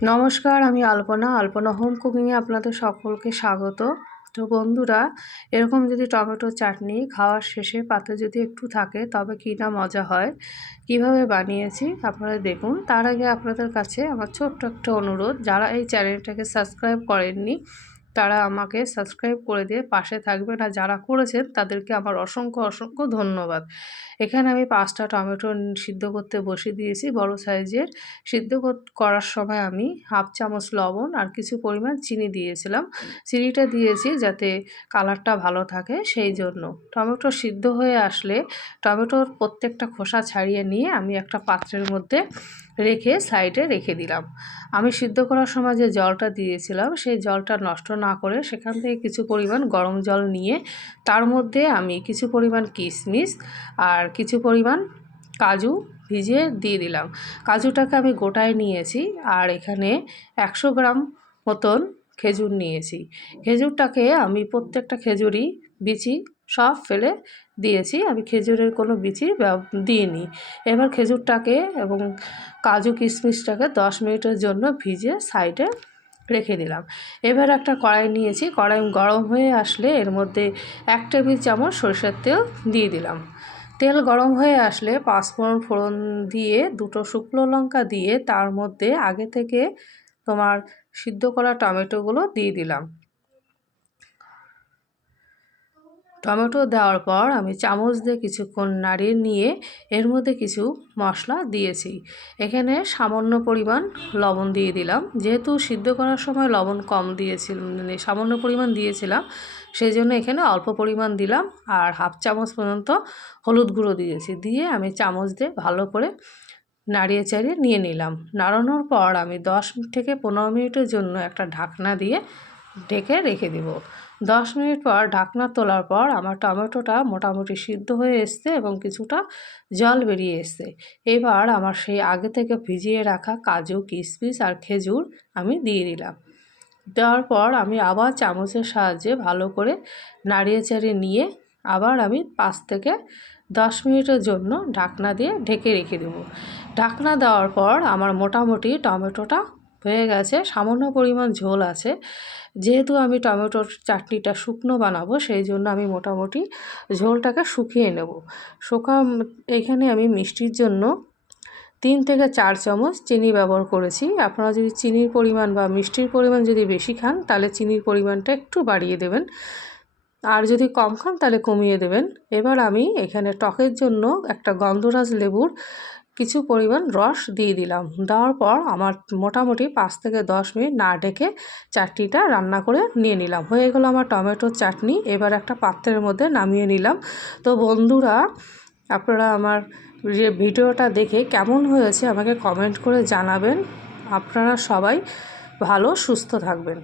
নমস্কার, আমি আলপনা হোম কুকিংয়ে আপনাদের সকলকে স্বাগত। তো বন্ধুরা, এরকম যদি টমেটো চাটনি খাওয়ার শেষে পাতে যদি একটু থাকে তবে কী না মজা হয়। কিভাবে বানিয়েছি আপনারা দেখুন। তার আগে আপনাদের কাছে আমার ছোট্ট একটা অনুরোধ, যারা এই চ্যানেলটাকে সাবস্ক্রাইব করেননি তারা আমাকে সাবস্ক্রাইব করে দিয়ে পাশে থাকবেন, আর যারা করেছেন তাদেরকে আমার অসংখ্য ধন্যবাদ। এখানে আমি 5টা টমেটো সিদ্ধ করতে বসিয়ে দিয়েছি বড় সাইজের। সিদ্ধ করার সময় আমি হাফ চামচ লবণ আর কিছু পরিমাণ চিনি দিয়েছিলাম। চিনিটা দিয়েছি যাতে কালারটা ভালো থাকে, সেই জন্য। টমেটো সিদ্ধ হয়ে আসলে টমেটোর প্রত্যেকটা খোসা ছাড়িয়ে নিয়ে আমি একটা পাত্রের মধ্যে রেখে সাইডে রেখে দিলাম। আমি সিদ্ধ করার সময় যে জলটা দিয়েছিলাম সেই জলটা নষ্ট না করে সেখান থেকে কিছু পরিমাণ গরম জল নিয়ে তার মধ্যে আমি কিছু পরিমাণ কিশমিশ আর কিছু পরিমাণ কাজু ভিজিয়ে দিয়ে দিলাম। কাজুটাকে আমি গোটায় নিয়েছি, আর এখানে 100 গ্রাম মতন খেজুর নিয়েছি। খেজুরটাকে আমি প্রত্যেকটা খেজুরই বিচি সব ফেলে দিয়েছি, আমি খেজুরের কোনো বিচি দিইনি। এবার খেজুরটাকে এবং কাজু কিশমিশটাকে 10 মিনিটের জন্য ভিজে সাইডে রেখে দিলাম। এবার একটা কড়াই নিয়েছি, কড়াই গরম হয়ে আসলে এর মধ্যে 1 টেবিল চামচ সরষের তেল দিয়ে দিলাম। তেল গরম হয়ে আসলে 5 ফোড়ন দিয়ে 2টো শুকনো লঙ্কা দিয়ে তার মধ্যে আগে থেকে তোমার সিদ্ধ করা টমেটোগুলো দিয়ে দিলাম। টমেটো দেওয়ার পর আমি চামচ দিয়ে কিছুক্ষণ নাড়িয়ে নিয়ে এর মধ্যে কিছু মশলা দিয়েছি। এখানে সামান্য পরিমাণ লবণ দিয়ে দিলাম, যেহেতু সিদ্ধ করার সময় লবণ কম দিয়েছিলাম, মানে সামান্য পরিমাণ দিয়েছিলাম, সেই জন্য এখানে অল্প পরিমাণ দিলাম। আর হাফ চামচ পর্যন্ত হলুদ গুঁড়ো দিয়েছি, দিয়ে আমি চামচ দিয়ে ভালো করে নাড়িয়ে চাড়িয়ে নিয়ে নিলাম। নাড়ানোর পর আমি 10 থেকে 15 মিনিটের জন্য একটা ঢাকনা দিয়ে ঢেকে রেখে দেব। 10 মিনিট পর ঢাকনা তোলার পর আমার টমেটোটা মোটামুটি সিদ্ধ হয়ে এসছে এবং কিছুটা জল বেরিয়ে এসছে। এবার আমার সেই আগে থেকে ভিজিয়ে রাখা কাজু কিশমিশ আর খেজুর আমি দিয়ে দিলাম। দেওয়ার পর আমি আবার চামচের সাহায্যে ভালো করে নাড়িয়ে চাড়িয়ে নিয়ে আবার আমি 5 থেকে 10 মিনিটের জন্য ঢাকনা দিয়ে ঢেকে রেখে দেব। ঢাকনা দেওয়ার পর আমার মোটামুটি টমেটোটা হয়ে গেছে, সামান্য পরিমাণ ঝোল আছে। যেহেতু আমি টমেটোর চাটনিটা শুকনো বানাবো, সেই জন্য আমি মোটামুটি ঝোলটাকে শুকিয়ে নেব। এখানে আমি মিষ্টির জন্য 3 থেকে 4 চামচ চিনি ব্যবহার করেছি। আপনারা যদি চিনির পরিমাণ বা মিষ্টির পরিমাণ যদি বেশি খান তাহলে চিনির পরিমাণটা একটু বাড়িয়ে দেবেন, আর যদি কম খান তাহলে কমিয়ে দেবেন। এবার আমি এখানে টকের জন্য একটা গন্ধরাজ লেবুর কিছু পরিমাণ রস দিয়ে দিলাম। দেওয়ার পর আমার মোটামুটি 5 থেকে 10 মিনিট না ঢেকে চাটনিটা রান্না করে নিয়ে নিলাম। হয়ে গেল আমার টমেটোর চাটনি। এবার একটা পাত্রের মধ্যে নামিয়ে নিলাম। তো বন্ধুরা, আপনারা আমার যে ভিডিওটা দেখে কেমন হয়েছে আমাকে কমেন্ট করে জানাবেন। আপনারা সবাই ভালো সুস্থ থাকবেন।